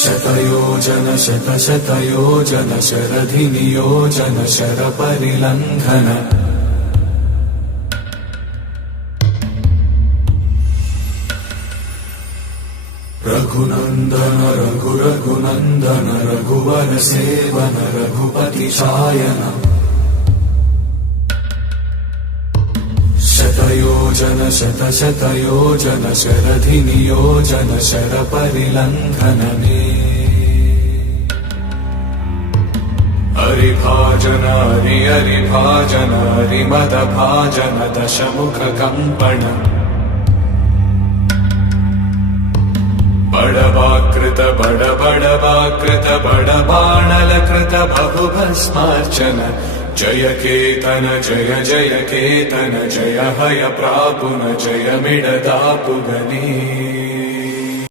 शतयोजन शतशतयोजन शरधिनियोजन शरपरिलङ्घन रघुनन्दन रघुरघुनन्दन रघुवर सेवन रघुपति शायन शतयोजन शतशतयोजन शरधिनियोजन शरपरिलङ्घनने हरिभाजन हरिभाजन हरिमदभाजन दशमुखकम्पण बडवाकृत बडबडवाकृत बडबाणलकृत बहुभस्मार्चन जय केतन जय जय केतन जय हय प्रापुन जय मिडदापुगने।